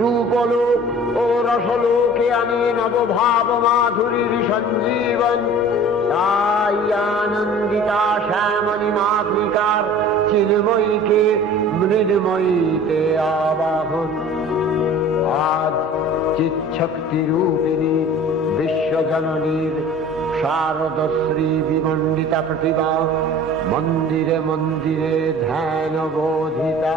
রূপলোক ও রসলোকে আনে নবভাব মাধুরীর সঞ্জীবন। তাই আনন্দিতা শ্যামণী মাতৃকার চিন্ময়ীকে মৃন্ময়ীতে আবাহন। আজ চিচ্ছক্তি রূপিণী বিশ্বজননীর শারদশ্রী বিমণ্ডিতা প্রতিভা মন্দিরে মন্দিরে ধ্যান বোধিতা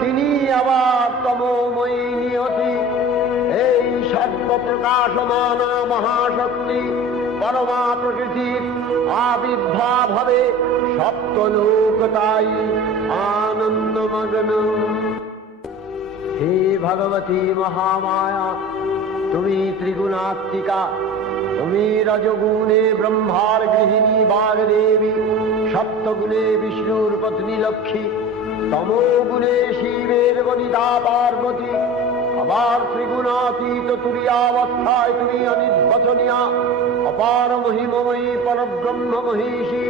তিনি আবার তমোময়ী নিয়তি। এই সর্বপ্রকাশমানা মহাশক্তি পরমা প্রকৃতির আবির্ভাব হবে সপ্তলোক তাই আনন্দমগ্ন। হে ভগবতী মহামায়া, তুমি ত্রিগুণাত্মিকা, তুমি রজগুণে ব্রহ্মার গৃহিণী, বাগদেবী, সপ্তগুণে বিষ্ণুর পত্নী লক্ষ্মী তমোগুণে শিবের বনিতা পার্বতী। আবার ত্রিগুণাতীত তুরিয়াবস্থায় তুমি অনির্বচনীয়া, অপার মহিমময়ী পরব্রহ্ম মহিষী,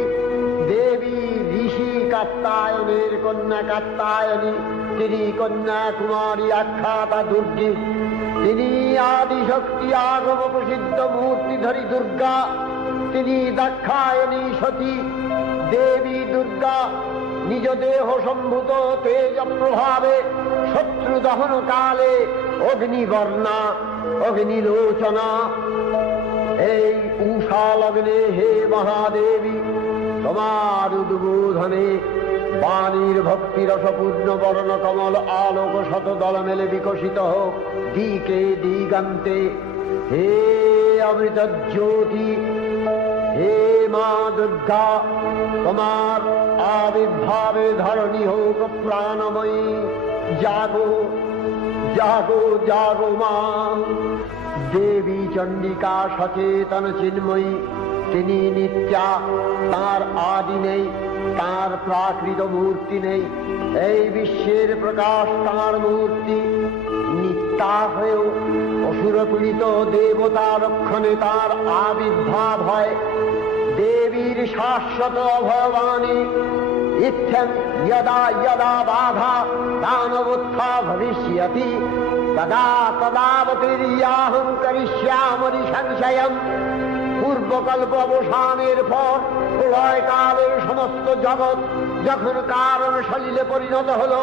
দেবী, ঋষি কাত্তায়নের কন্যা কাত্তায়নী তিনি কন্যা কুমারী আখ্যাতা দুর্গে। তিনি আদি শক্তি আগম প্রসিদ্ধ মূর্তিধরী দুর্গা। তিনি দাক্ষায়ণী সতী, দেবী দুর্গা। নিজ দেহ সম্ভূত তেজ প্রভাবে শত্রু দহন কালে অগ্নিবর্ণা অগ্নিলোচনা এই উষা লগ্নে হে মহাদেবী, তোমার উদ্বোধনে বাণীর ভক্তি রসপূর্ণ বর্ণ কমল আলোক শত দল মেলে বিকশিত হোক। দিকে দিগান্তে হে অমৃত জ্যোতি হে মা দুর্গা, তোমার আবির্ভাবে ধরণী হোক প্রাণময়ী। জাগো জাগো জাগো মা। দেবী চণ্ডিকা সচেতন চিন্ময়ী, তিনি নিত্যা, তার আদি নেই, তার প্রাকৃত মূর্তি নেই। এই বিশ্বের প্রকাশ তার মূর্তি, নিত্যা হয়েও অসুরপীড়িত দেবতা রক্ষণে তার আবির্ভাব হয়। দেবীর শাশ্বত ভবানী ইচ্ছেন যদা যদা বাধা দানবোত্থা ভবিষ্যতি। তদা তদাবতীর্যাহম করিষ্যামরি সংশয়ম। পূর্বকল্প অবসানের পর প্রলয়কালের সমস্ত জগৎ যখন কারণ শলীলে পরিণত হল,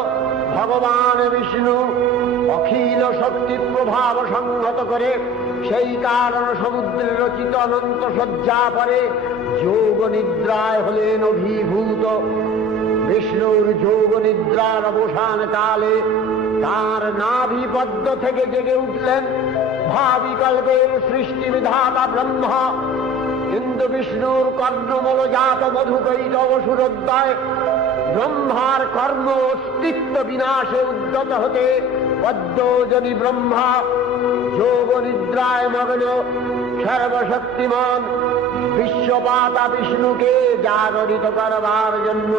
ভগবান বিষ্ণু অখিল শক্তি প্রভাব সংহত করে, সেই কারণ সমুদ্রের রচিত অনন্ত শয্যা পরে যোগ নিদ্রায় হলেন অভিভূত। বিষ্ণুর যোগ নিদ্রার অবসান কালে তার নাভি পদ্ম থেকে জেগে উঠলেন। ভাবি কল্পের সৃষ্টি বিধাতা ব্রহ্মা। কিন্তু বিষ্ণুর কর্ণমল জাত মধুকৈত অসুরোদ্দয় ব্রহ্মার কর্ম অস্তিত্ব বিনাশে উদ্যত হতে পদ্মজনী ব্রহ্মা, যোগ নিদ্রায় মগ্ন সর্বশক্তিমান বিশ্বপাতা বিষ্ণুকে জাগরিত করবার জন্য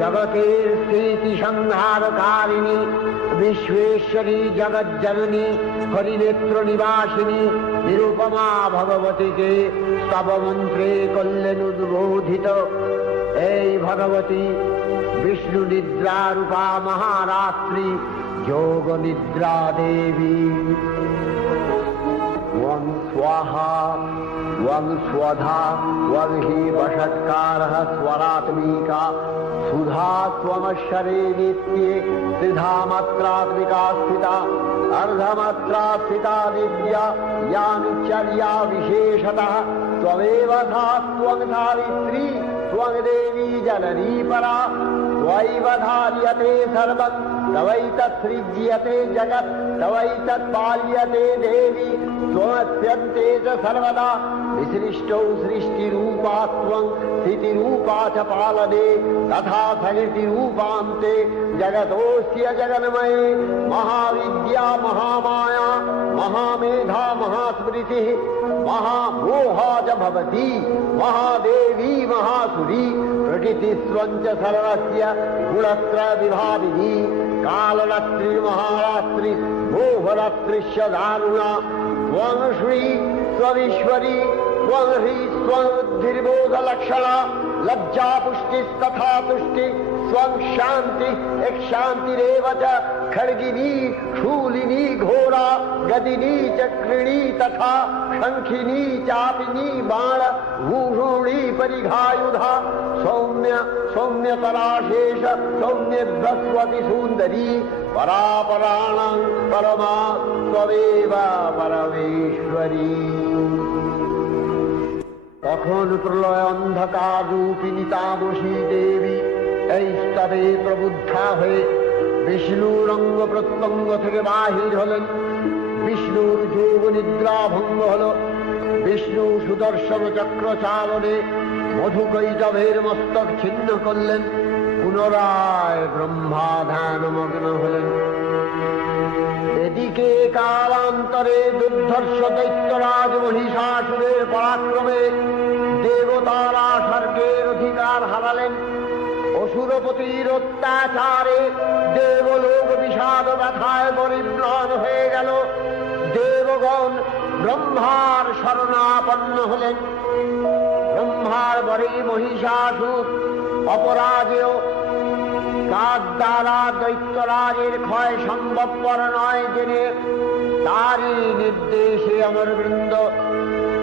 জগতের স্মৃতি সংহারকারিণী বিশ্বেশ্বরী জগজ্জননী, হরিনেত্র নিবাসিনী, নিরুপমা ভগবতীকে স্তব মন্ত্রে করলেন উদ্বোধিত। এই ভগবতী বিষ্ণু নিদ্রা রূপা মহারাত্রি योगनिद्रा देवी वं स्वाहा वं स्वधा वं हि वषट्कारः स्वरात्मिका सुधा त्वमशरे नित्ये त्रिधामत्रात्मिका स्थिता अर्धमत्रा स्थिता विद्या यानि चर्या विशेषतः त्वमेव सा त्वं धारित्री त्वं देवी जननी परा त्वैव धार्यते सर्वम् तवैतत्सृज्यते जगत् तवैतत्पाल्यते देवी त्वमत्यन्ते च सर्वदा। विसृष्टौ सृष्टिरूपा त्वं स्थितिरूपा च पालने तथा सकृतिरूपान्ते जगतोऽस्य जगन्मये। महाविद्या महामाया महामेधा महास्मृतिः महामोहा च भवति महादेवी महासुरी प्रकृतिस्वं च सर्वस्य गुणत्रविभाविनी कालरात्रि महारात्रि मोहरात्रिश्च दारुणा त्वं श्री त्वमीश्वरी त्वं ह्री स्वं बुद्धिर्बोधलक्षणा लज्जा पुष्टिस्तथा तुष्टि स्वं शान्ति एक शान्तिरेव च खड्गिनी शूलिनी घोरा गदिनी चक्रिणी तथा शङ्खिनी चापिनी बाण भूषूणी परिघायुधा सौम्य सौम्यतराशेष सौम्य बृहस्पति सुन्दरी परापराणां परमा त्वमेव परमेश्वरी তখন প্রলয় অন্ধকার রূপিণী তামসী দেবী এই স্তবে প্রবুদ্ধা হয়ে বিষ্ণুর অঙ্গ প্রত্যঙ্গ থেকে বাহির হলেন। বিষ্ণুর যোগ নিদ্রা ভঙ্গ হল। বিষ্ণু সুদর্শন চক্র চালনে মধুকৈটভের মস্তক ছিন্ন করলেন। পুনরায় ব্রহ্মা ধ্যানমগ্ন হলেন। এদিকে কালান্তরে দুর্ধর্ষ দৈত্যরাজ মহিষাসুরের পরাক্রমে দেবতারা স্বর্গের অধিকার হারালেন। অসুরপতির অত্যাচারে দেবলোক বিষাদ ব্যথায় পরিম্লান হয়ে গেল। দেবগণ ব্রহ্মার শরণাপন্ন হলেন। ব্রহ্মার বরে মহিষাসুর, অপরাজেয় তার দ্বারা দৈত্যরাজের ক্ষয় সম্ভবপর নয় জেনে তারই নির্দেশে আমার বৃন্দ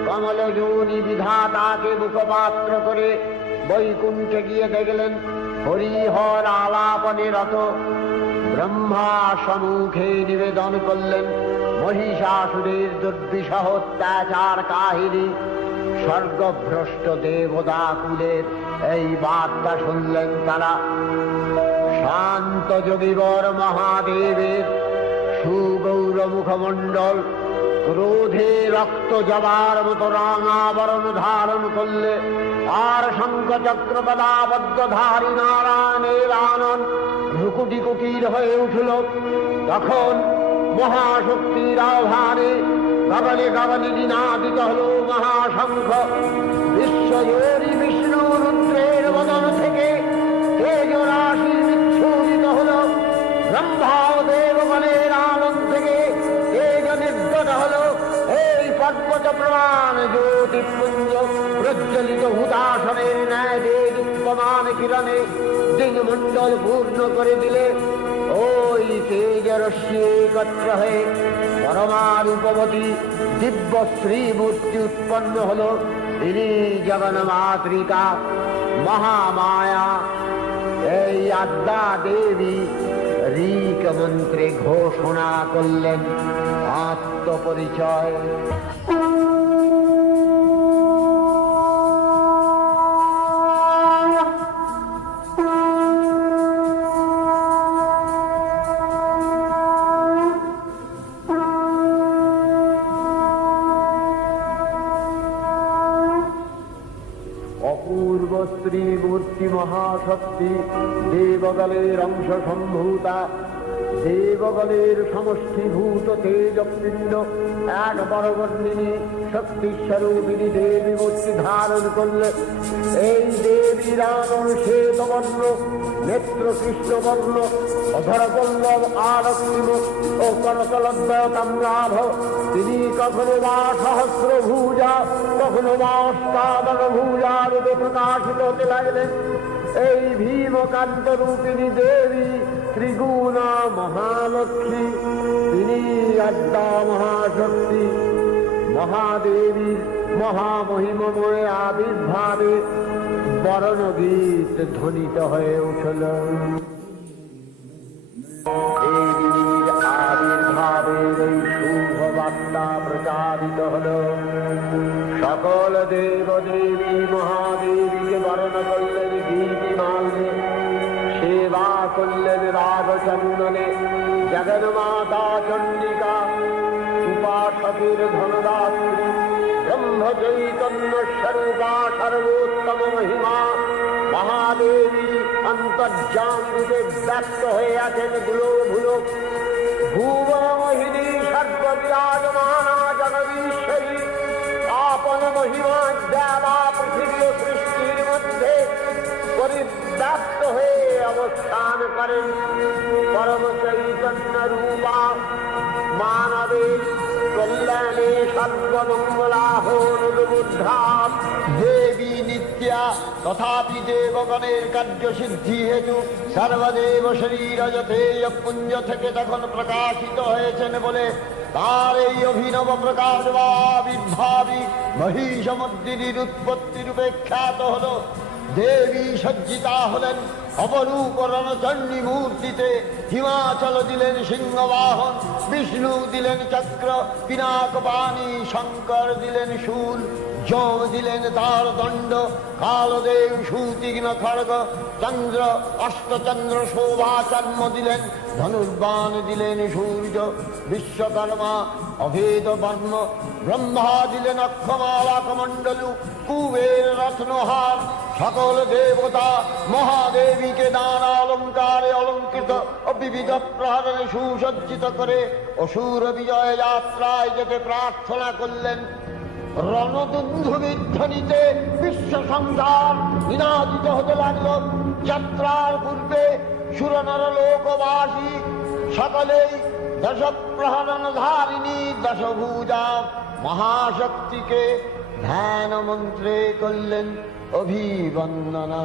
কমলযোনি বিধাতাকে মুখপাত্র করে বৈকুণ্ঠে গিয়ে দেখলেন হরিহর আলাপনে রত ব্রহ্মা সম্মুখে নিবেদন করলেন মহিষাসুরের দুর্বিষহ অত্যাচার কাহিনী। স্বর্গভ্রষ্ট দেবতা কুলের এই বার্তা শুনলেন তারা। শান্ত যোগীবর মহাদেবের সুগৌর মুখমণ্ডল ক্রোধে রক্ত জবার মতো রাঙাবরণ ধারণ করলে আর শঙ্খ চক্র পদাবদ্ধ ধারী নারায়ণের আনন ভুকুটি কুটির হয়ে উঠল। তখন মহাশক্তির আহ্বানে গগনে গগনে দিনাদিত হল মহাশঙ্খ। বিশ্বজোরি বিষ্ণু প্রমাণ জ্যোতিপুঞ্জ প্রজ্বলিত হুতাসনের ন্যায় দেদীপ্যমান কিরণে দিনমণ্ডল পূর্ণ করে দিলে ওই তেজ রশ্মি একত্র হয়ে পরমারূপবতী দিব্য শ্রীমূর্তি উৎপন্ন হল। তিনি জগন মাতৃকা, মহামায়া। এই আদ্যা দেবী ঋক মন্ত্রে ঘোষণা করলেন, আত্মপরিচয়। মহাশক্তি দেবগলের অংশ সম্ভূতা। দেবগলের সমষ্টিভূত তেজপিণ্ড, এক বরবর্ণিনী শক্তিস্বরূপিণী দেবী মূর্তি ধারণ করলে এই দেবীর আনন শ্বেতবর্ণ নেত্র কৃষ্ণবর্ণ অধর পল্লব আরক্তিম ও করতলদ্বয় তিনি কখনো বা সহস্র ভূজা কখনো বা অষ্টাদশ ভূজা রূপে প্রকাশিত হতে লাগলেন। এই ভীমকান্ত রূপিণী দেবী ত্রিগুণা মহালক্ষ্মী, তিনি আদ্যা মহাশক্তি মহাদেবীর মহামহিমময় আবির্ভাবে বরণ গীত ধ্বনিত হয়ে উঠল। দেবীর আবির্ভাবের এই শুভ বার্তা প্রচারিত হল। সকল দেব দেবী মহাদেবীকে বরণ করলেন। উপাসকের ধনদাত্রী ব্রহ্ম চৈতন্য স্বরূপা সর্বোত্তম মহিমা, মহাদেবী অন্তর্যান রূপে ব্যক্ত হয়ে আছেনগুলো ভুলো। ভুবমোহিনী সর্ববিরাজমানা জগদীশ্বরী আপন মহিমা দেবা পৃথিবী সৃষ্টির মধ্যে পরিব্যাপ্ত হয়ে অবস্থান করেন। পরম চৈতন্য রূপা মানবের কল্যাণে সর্বমঙ্গলাহ বুদ্ধা দেবী নিত্যা, তথাপি দেবগণের কার্য সিদ্ধি হেতু সর্বদেব শরীর যথেয় পুঞ্জ থেকে তখন প্রকাশিত হয়েছেন বলে তার এই অভিনব প্রকাশ বা বিভাবী মহিষমদ্দিনীর উৎপত্তি রূপে খ্যাত হল। দেবী সজ্জিতা হলেন অপরূপ রণচণ্ডী মূর্তিতে। হিমাচল দিলেন সিংহবাহন, বিষ্ণু দিলেন চক্র, পিনাক বাণী, শঙ্কর দিলেন শূল। যম দিলেন তার দণ্ড। কালদেব সুতীক্ষ্ণ খড়গ, চন্দ্র, অষ্টচন্দ্র শোভাচর্ম দিলেন, ধনুর্বাণ দিলেন সূর্য, বিশ্বকর্মা, অভেদ বর্ম ব্রহ্মা দিলেন অক্ষমালাক মণ্ডলু কুবের রত্নহার। সকল দেবতা মহাদেবীকে নানা অলঙ্কারে অলঙ্কৃত ও বিবিধ প্রহরণে সুসজ্জিত করে অসুর বিজয় যাত্রায় যেতে প্রার্থনা করলেন। রণদুন্ধু বিধ্বনিতে বিশ্ব সংসার নিনাদিত হতে লাগল। যাত্রার পূর্বে সুরনর লোকবাসী, সকলেই দশ প্রহরণ দশভূজা মহাশক্তিকে ধ্যান মন্ত্রে করলেন অভিবন্দনা।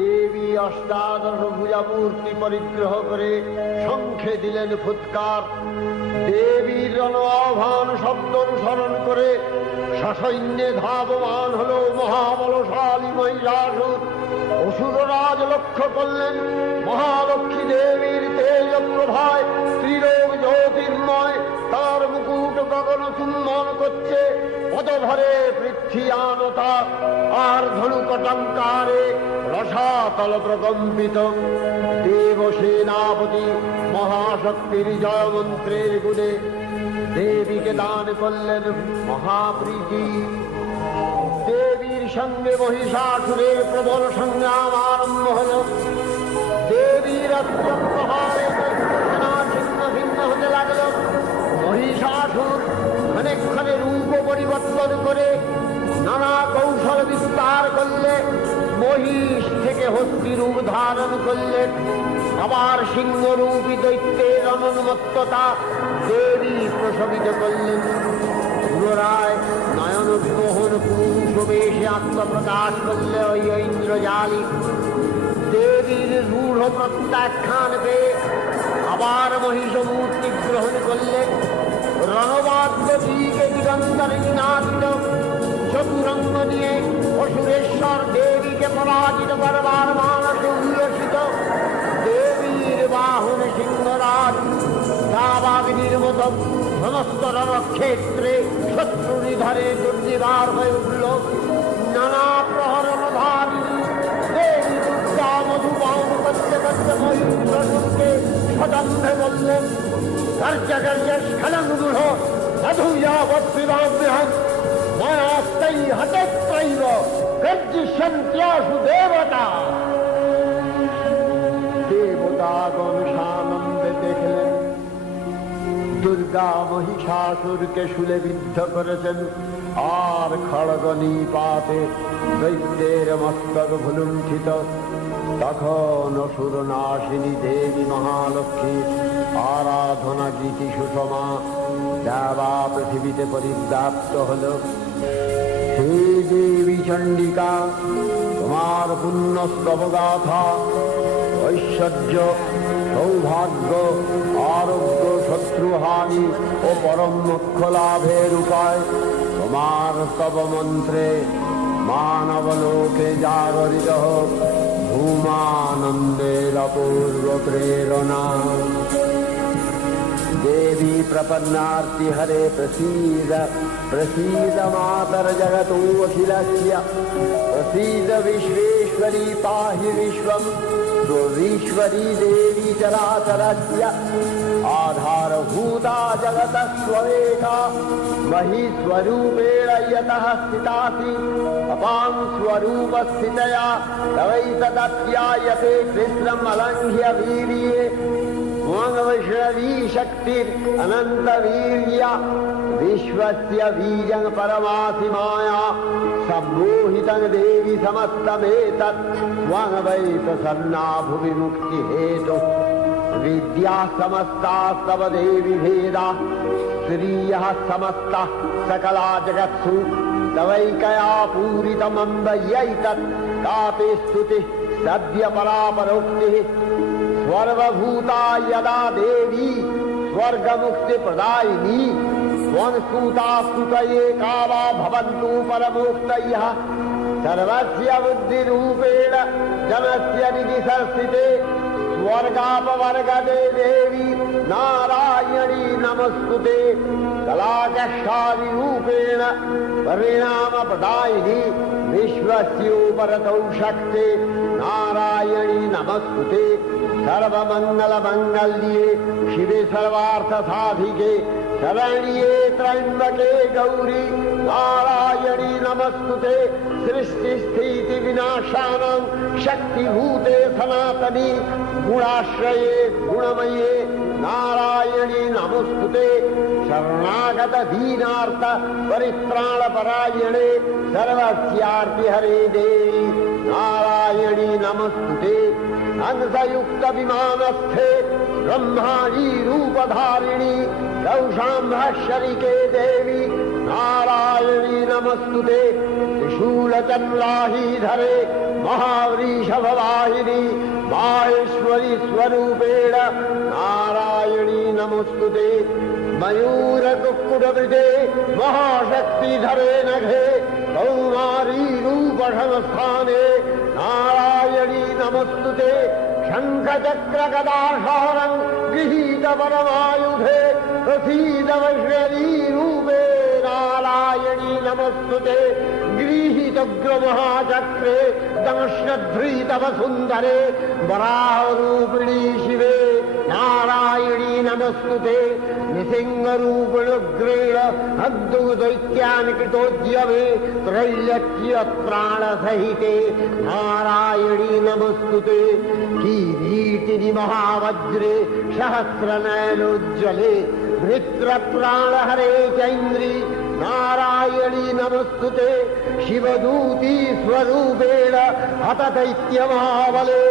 দেবী অষ্টাদশ ভুজা মূর্তি পরিগ্রহ করে শঙ্খে দিলেন ফুৎকার। দেবীর রণ আহ্বান শব্দ অনুসরণ করে সসৈন্যে ধাবমান হল মহাবলশালী মহিষাসুর অসুররাজ লক্ষ্য করলেন মহালক্ষ্মী দেবীর তেজ প্রভায় ত্রিলোক জ্যোতির্ময়, তার মুকুট গগন চুম্বন করছে। পদভরে পৃথ্বীয়ানতা আর ধনুকটঙ্কারে রসাতল প্রকম্পিত দেব সেনাপতি মহাশক্তির জয়মন্ত্রের গুণে দেবীকে দান করলেন মহাপ্রীতি। দেবীর সঙ্গে মহিষাসুরের প্রবল সংগ্রাম আরম্ভ হল। দেবীর প্রহারে ছিন্ন ভিন্ন হতে লাগল। ক্ষণে ক্ষণে রূপ পরিবর্তন করে নানা কৌশল বিস্তার করলে মহিষ থেকে হস্তি রূপ ধারণ করলেন আবার সিংহরূপী দৈত্যের অনুন্মত্ততা দেবী প্রসবিত করলেন পুনরায় নয়ন বিমোহন পুরুষ বেশে আত্মপ্রকাশ করলে ওই ইন্দ্রজালী দেবীর রূঢ় প্রত্যাখ্যান পেয়ে আবার মহিষ মূর্তি গ্রহণ করলে রণবাদ্য দিকে দিগন্তরে নিনাদিত চতুরঙ্গ নিয়ে অসুরেশ্বর দেবীকে পরাজিত করবার মানস উল্লসিত দেবীর বাহন সিংহরাজ দাবাগ্নির মতো সমস্ত রণক্ষেত্রে শত্রু নিধারে দুর্নিবার হয়ে উঠল নানা প্রহরণ ধারিণী দেবী দুর্গা মধুবান করতে করতে মহিষকে সদম্ভে বললেন কার্য কার্য স্খলঙ্গুহ মধুযাবৎবিভাব্যহম মায়াস্তৈ হতত্রৈব গর্জিষ্যন্ত্যাসু দেবতা দেবতাগণ সানন্দে দেখলেন দুর্গা মহিষাসুরকে শুলে বিদ্ধ করেছেন আর খড়গ নিপাতে দৈত্যের মস্তক ভুলুণ্ঠিত তখন অসুর নাশিনী দেবী মহালক্ষ্মীর আরাধনা গীতি সুষমা দেবা পৃথিবীতে পরিব্যাপ্ত হল। হে দেবী চণ্ডিকা, তোমার পুণ্যস্তব গাথা ঐশ্বর্য, সৌভাগ্য, আরোগ্য, শত্রুহানি ও পরম মোক্ষ লাভের উপায়। তোমার স্তব মন্ত্রে মানবলোকে জাগরিত হোক। ভূমানন্দের অপূর্ব প্রেরণা। देवी प्रपन्नार्ति हरे प्रसीद प्रसीद मातर प्रसीद विश्वेश्वरी पाहि विश्वम् स्वविश्वरी देवी चराचरस्य आधारभूता जगतः स्ववेका महीस्वरूपेण यतः स्थितासि अपां स्वरूपस्थितया तवैतदत्यायते कृष्णम् अलङ्घ्य वीर्ये शक्तिर् अनन्तवीर्य विश्वस्य बीजं परमासि माया सम्मोहितं देवि समस्तमेतत् त्वं वै प्रसन्ना भुवि मुक्तिहेतुः विद्या समस्तास्तव देवि भेदा श्रियः समस्तः सकला जगत्सु। तवैकया पूरितमम्बयैतत् कापि स्तुतिः सद्य परापरोक्तिः सर्वभूता यदा देवी स्वर्गमुक्ति प्रदायिनी स्वनसूता स्तुतये का वा भवन्तु परमोक्तयः। सर्वस्य बुद्धिरूपेण जनस्य निधि संस्थिते स्वर्गापवर्गदे देवी नारायणी नमस्तुते। कलाकष्टादिरूपेण परिणामप्रदायिनी विश्वस्योपरतौ शक्ते नारायणी नमस्तुते सर्वमङ्गलमङ्गल्ये शिवे सर्वार्थसाधिके शरण्ये त्र्यम्बके गौरी नारायणी नमस्तुते। सृष्टिस्थितिविनाशानां शक्तिभूते सनातनी गुणाश्रये गुणमये नारायणी नमस्तुते। शरणागत दीनार्थ परित्राणपरायणे सर्वस्यार्ति हरे देवी नारायणी नमस्तुते। हंसयुक्त हंसयुक्तविमानस्थे ब्रह्माणी रूपधारिणी महशरिके देवी नारायणी नमस्तु ते त्रिशूलचन्द्राहीधरे महावृषभवाहिनी माहेश्वरी स्वरूपेण नारायणी नमस्तु ते मयूरकुक्कुटविजे महाशक्तिधरे नघे कौमारी कौमारीरूपधमस्थाने नारायणी नमस्तुते शङ्खचक्रगदाशहरम् गृहीत परमायुधे प्रसीद वैष्णवी रूपे नारायणी नमस्तुते गृहीतग्रमहाचक्रे दंश्यध्रीतव सुन्दरे वराहरूपिणी शिवे नारायणी नमस्तुते। निसिंहरूपिणुग्रेण अद्भुतैत्यानि कृतोद्यमे त्रैलक्ष्य प्राणसहिते नारायणी नमस्तुते। किरीटिनि महावज्रे सहस्रनयनोज्ज्वले। वृत्रप्राणहरे चैन्द्री नारायणी नमस्तुते। शिवदूती स्वरूपेण हतदैत्यमहाबले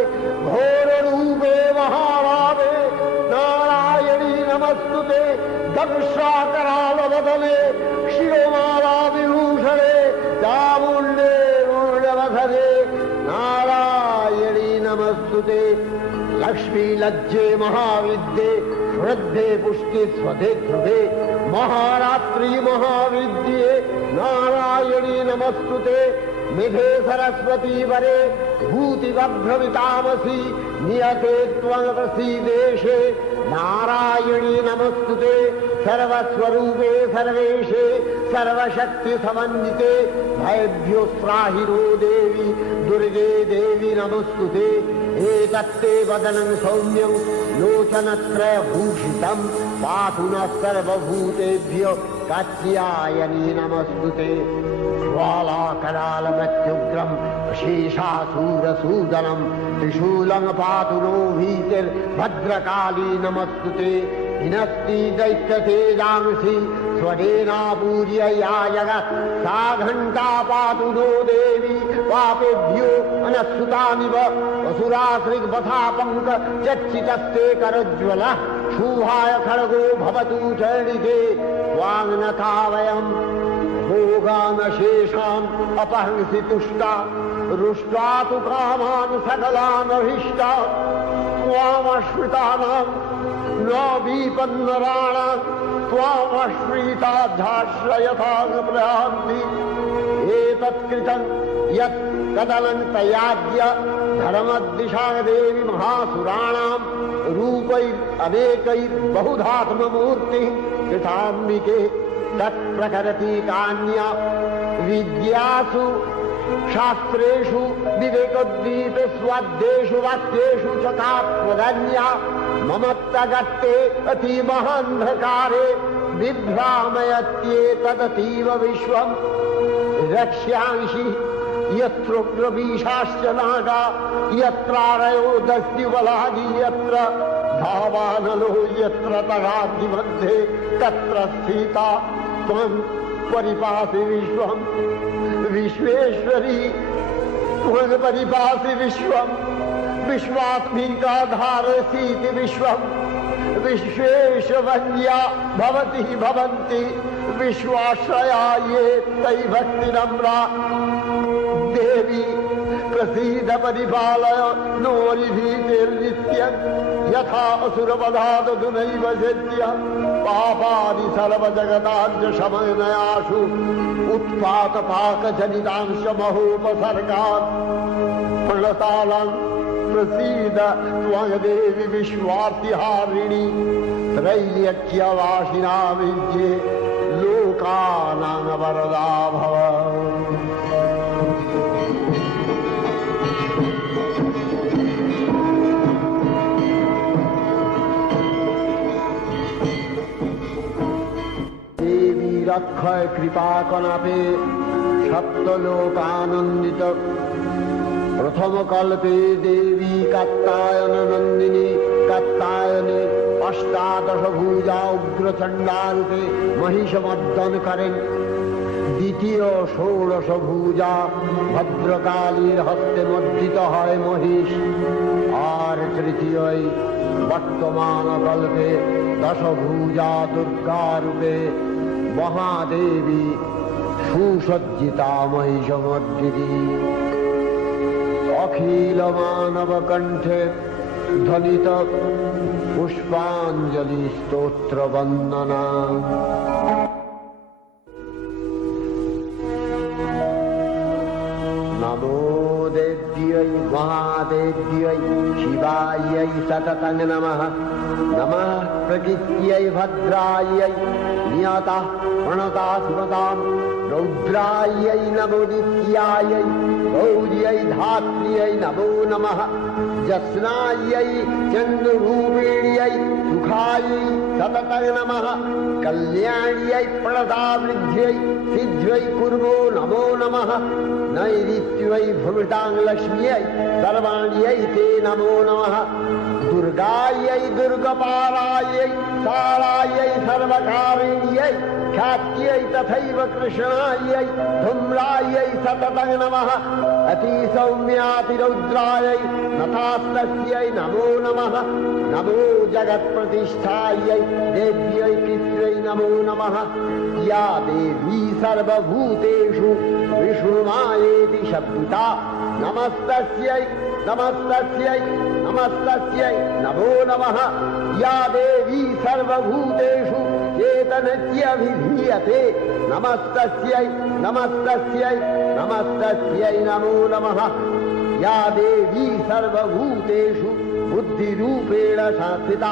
घोररूपे महाभावे শিরাস্তুতে দংশাকরালবদনে শিরোমালা বিভূষণে চামুণ্ডে মুণ্ডবধনে নারায়ণী নমস্তুতে। লক্ষ্মী লজ্জে মহাবিদ্যে শ্রদ্ধে পুষ্টি স্বধে ধ্রুবে। মহারাত্রি মহাবিদ্যে নারায়ণী নমস্তুতে। মেঘে সরস্বতী বরে ভূতি ভূতিভ্রমিতামসি নিয়তে ত্বং দেশে। नारायणी नमस्तुते सर्वस्वरूपे सर्वेशे सर्वशक्ति समन्विते भयभ्यो देवी दुर्गे देवी नमस्तुते। एतत्ते वदनं सौम्यं लोचनत्रयभूषितं नः सर्वभूतेभ्यो कात्यायनी नमस्तुते। ज्वालाकरालमत्युग्रम् शेषासूरसूदनम् त्रिशूलं पातु नो भीतिर्भद्रकाली नमस्तुते। हिनस्ति दैत्यतेजांसि स्वरेणापूर्य या जगत् सा घण्टा पातु नो देवी पापेभ्यो अनस्तुतानिव वसुराश्रिग्वथा पङ्क चच्चितस्ते करज्वलः शूभाय खड्गो भवतु चरणिते त्वाङ्नथा वयम्। भोगानशेषाम् अपहंसि तुष्टा रुष्ट्वा तु कामान् सकलानभीष्टा त्वामश्रितानाम् न विपन्नराणाम् त्वामश्रीताध्याश्रयथाङ् प्रयान्ति एतत्कृतं यत् कदलन्तयाज्य धर्मद्दिशा देवी महासुराणाम् रूपैरनेकैर्बहुधात्ममूर्तिः कृताम्बिके तत्प्रकरति कान्या विद्यासु शास्त्रेषु विवेकोद्दीप स्वाद्येषु वाक्येषु च का त्वदन्या ममत्तगत्ते अतीमहान्धकारे बिभ्रामयत्येतदतीव विश्वम्। रक्ष्यांसि यत्रोग्रवीशाश्च नागा यत्रारयो दस्युबलानि यत्र धावानलो यत्र तगाग्निमध्ये तत्र स्थिता त्वं परिपासि विश्वम् विश्वेश्वरी परिपासि विश्वम् विश्वात्मिकाधारसीति विश्वम् विश्वेशवन्या भवति भवन्ति विश्वाश्रया ये तै भक्तिनम्रा देवी प्रसीद परिपालय नोरिभीतिर्नित्यम् यथा असुरवधादधुनैव शक्य पापानि सर्वजगताञ्च उत्पातपाकजनितांशमहोपसर्गात् प्रणतालम् प्रसीद त्व विश्वार्तिहारिणि रैल्यक्यवासिना विद्ये लोकानां वरदा भव। দেবী রক্ষয় কৃপা কনাপে সপ্তলোকানন্দিত। প্রথম কল্পে দেবী কাত্তায়ন নন্দিনী, কাত্তায়নে অষ্টাদশ ভূজা উগ্রচণ্ডারূপে মহিষমর্দন করেন। দ্বিতীয় ষোড়শ ভূজা ভদ্রকালীর হস্তে মর্দিত হয় মহিষ। আর তৃতীয় বর্তমান কল্পে দশভূজা দুর্গা রূপে মহাদেবী সুসজ্জিতা মহিষমর্দিনী অখিল মানব কণ্ঠে ধ্বনিত পুষ্পাঞ্জলি স্তোত্র বন্দনা देव्यै महादेव्यै शिवायै सततङ्गमः नमः। नमः प्रकृत्यै भद्रायै नियतः प्रणता स्मृताम् रौद्रायै नवोदित्यायै गौर्यै धात्र्यै नमो नमः। जस्नायै चन्द्रभूमिण्यै सुखायै सतत नमः। कल्याण्यै प्रणतावृद्ध्यै सिद्ध्यै कुर्वो नमो नमः। नैऋत्यै भूमितां लक्ष्म्यै सर्वाण्यै ते नमो नमः। दुर्गायै दुर्गपालायै सारायै सर्वकारिण्यै ख्यात्यै तथैव कृष्णायै धूम्रायै सततं नमः। अतिसौम्यातिरौद्रायै नथास्तस्यै नमो नमः। नमो जगत्प्रतिष्ठायै देव्यै कृत्यै नमो नमः या देवी सर्वभूतेषु विष्णुमायेति शब्दिता। नमस्तस्यै नमस्तस्यै नमस्तस्यै नमो नमः। या देवी सर्वभूतेषु चेतनत्यभिधीयते नमस्तस्यै नमस्तस्यै नमस्तस्यै नमो नमः। या देवी सर्वभूतेषु बुद्धिरूपेण संस्थिता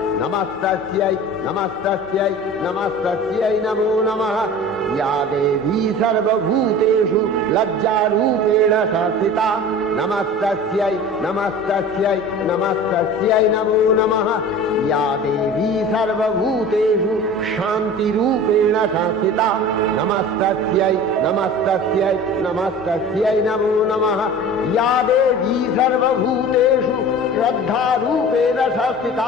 नमस्तस्यै नमस्तस्यै नमस्तस्यै नमो नमः। या देवी सर्वभूतेषु लज्जारूपेण संस्थिता नमस्तस्यै नमस्तस्यै नमस्तस्यै नमो नमः। या देवी सर्वभूतेषु शान्तिरूपेण संस्थिता नमस्तस्यै नमस्तस्यै नमस्तस्यै नमो नमः। या देवी सर्वभूतेषु श्रद्धारूपेण संस्थिता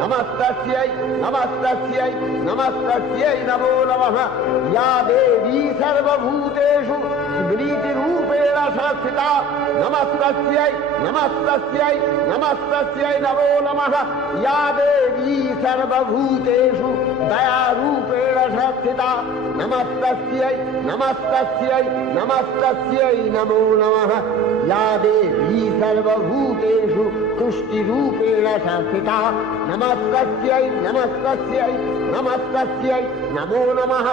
नमस्तस्यै नमस्तस्यै नमस्तस्यै नमो नमः। या देवी सर्वभूतेषु स्मृतिरूपेण संस्थिता नमस्तस्यै नमस्तस्यै नमस्तस्यै नमो नमः। या देवी सर्वभूतेषु दयारूपेण संस्थिता नमस्तस्यै नमस्तस्यै नमस्तस्यै नमो नमः या देवी सर्वभूतेषु तुष्टिरूपेण संस्थिता नमस्तस्यै नमस्तस्यै नमस्तस्यै नमो नमः।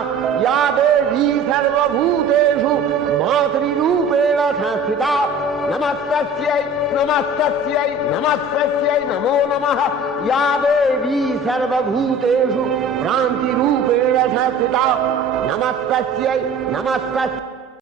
या देवी सर्वभूतेषु मातृरूपेण संस्थिता नमस्तस्यै नमस्तस्यै नमस्तस्यै नमो नमः। या देवी सर्वभूतेषु भ्रान्तिरूपेण संस्थिता नमस्तस्यै नमस्तस्यै